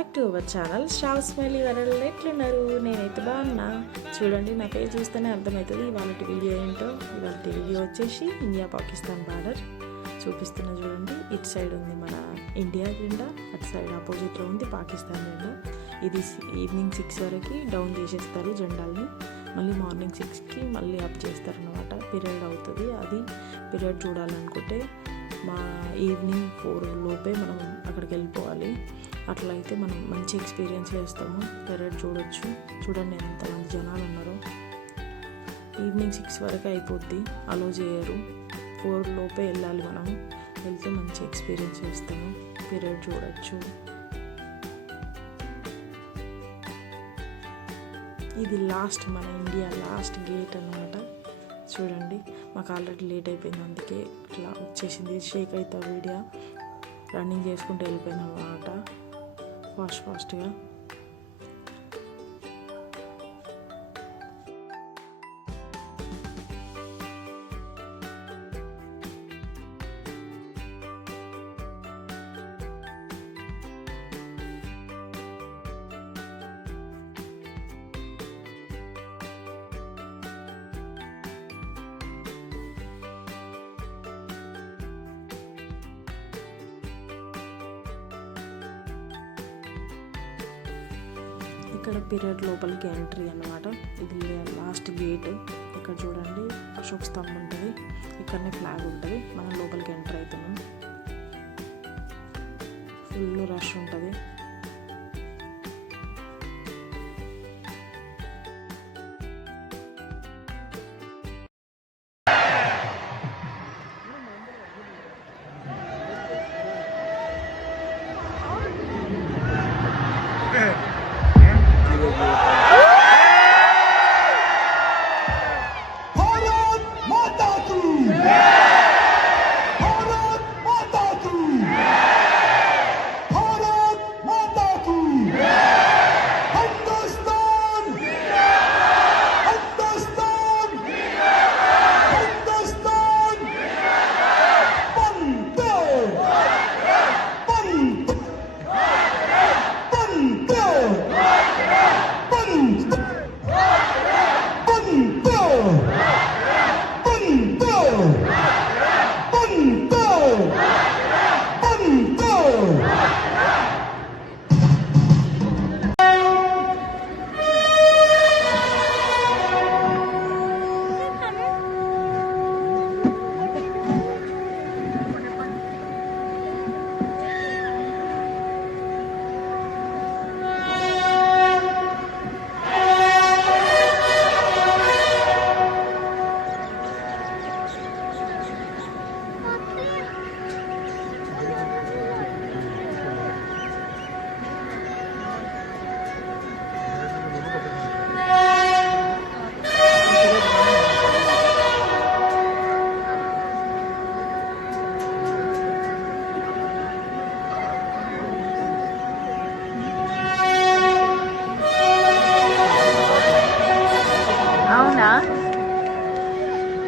Back to our channel షావ్ smiley world. ఎట్లున్నారు? నేనైతే బాగున్నా. చూడండి, నా పేరు చూస్తేనే అర్థమవుతుంది ఇవాళ వీడియో ఏంటో. ఇవాళ వీడియో వచ్చేసి ఇండియా పాకిస్తాన్ బార్డర్ చూపిస్తున్నా. చూడండి, ఇటు సైడ్ ఉంది మన ఇండియా జెండా, అటు సైడ్ ఆపోజిట్లో ఉంది పాకిస్తాన్ జెండా. ఇది ఈవినింగ్ 6 వరకు డౌన్ చేసేస్తారు జెండాల్ని. మళ్ళీ మార్నింగ్ 6కి మళ్ళీ అప్ చేస్తారనమాట. పీరియడ్ అవుతుంది. అది పీరియడ్ చూడాలనుకుంటే మా ఈవినింగ్ 4 లోపే మనం అక్కడికి వెళ్ళిపోవాలి. అట్లయితే మనం మంచి ఎక్స్పీరియన్స్ చేస్తాము. పెరేడ్ చూడొచ్చు. చూడండి ఎంతమంది జనాలు ఉన్నారో. ఈవినింగ్ 6 వరకు అయిపోద్ది, అలో చేయరు. 4 లోపే వెళ్ళాలి. మనం వెళ్తే మంచి ఎక్స్పీరియన్స్ చేస్తాము. పెరేడ్ చూడొచ్చు. ఇది లాస్ట్, మన ఇండియా లాస్ట్ గేట్ అన్నమాట. చూడండి, మాకు ఆల్రెడీ లేట్ అయిపోయింది, అందుకే ఇట్లా వచ్చేసింది. షేక్ అయితే వీడియో రన్నింగ్ చేసుకుంటూ వెళ్ళిపోయింది అన్నమాట, ఫాస్ట్గా. ఇక్కడ పీరియడ్ లోపలికి ఎంట్రీ అన్నమాట. ఇది లాస్ట్ గేట్. ఇక్కడ చూడండి, అశోక్ స్తంభం ఉంటుంది, ఇక్కడనే ఫ్లాగ్ ఉంటుంది. మనం లోపలికి ఎంటర్ అవుతున్నాం. ఫుల్ రష్ ఉంటుంది.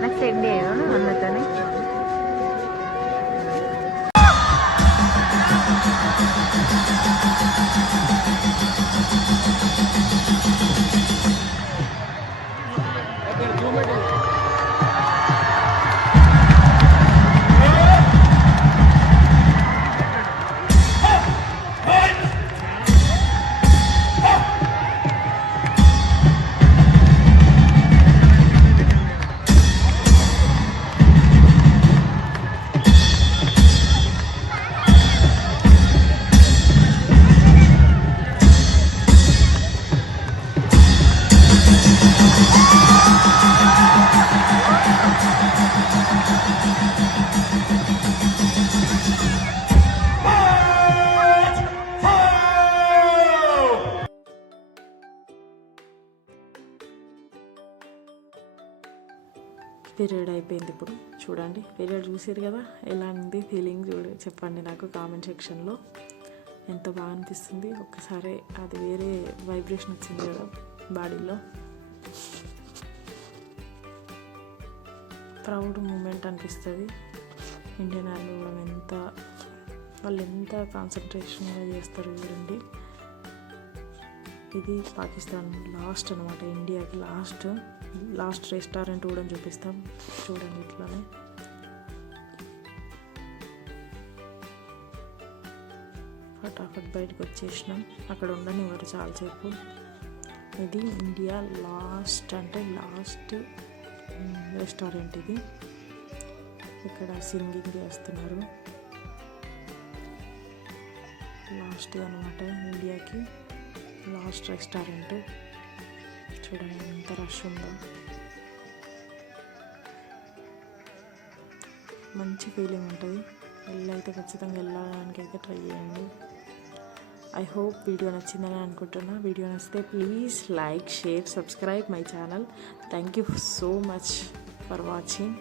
నాకు సెండ్ చేయను అన్నతోనే. పీరియడ్ అయిపోయింది. ఇప్పుడు చూడండి, పీరియడ్ చూసారు కదా, ఎలా ఉంది ఫీలింగ్ చెప్పండి నాకు కామెంట్ సెక్షన్లో. ఎంత బాగా అనిపిస్తుంది. ఒక్కసారి అది వేరే వైబ్రేషన్ వచ్చింది కదా బాడీలో. ప్రౌడ్ మూమెంట్ అనిపిస్తుంది. ఇండియన్ ఆర్మీ కూడా వాళ్ళు ఎంత కాన్సన్ట్రేషన్గా చేస్తారు చూడండి. ఇది పాకిస్తాన్ లాస్ట్ అనమాట, ఇండియాకి లాస్ట్ రెస్టారెంట్ కూడా చూపిస్తాం. చూడండి ఇట్లానే ఫటాఫట్ బయటకు వచ్చేసినాం. అక్కడ ఉండనివ్వరు చాలాసేపు. ఇది ఇండియా లాస్ట్ రెస్టారెంట్ ఇది. ఇక్కడ సింగింగ్ చేస్తున్నారు. లాస్ట్ అనమాట ఇండియాకి లాస్ట్ రెస్టారెంట్. చూడండి ఎంత రష్ ఉందో. మంచి ఫీలింగ్ ఉంటుంది. వెళ్ళైతే ఖచ్చితంగా వెళ్ళడానికి అయితే ట్రై చేయండి. ఐ హోప్ వీడియో నచ్చిందని అనుకుంటున్నా. వీడియో నచ్చితే please like, share, subscribe my channel. Thank you so much for watching.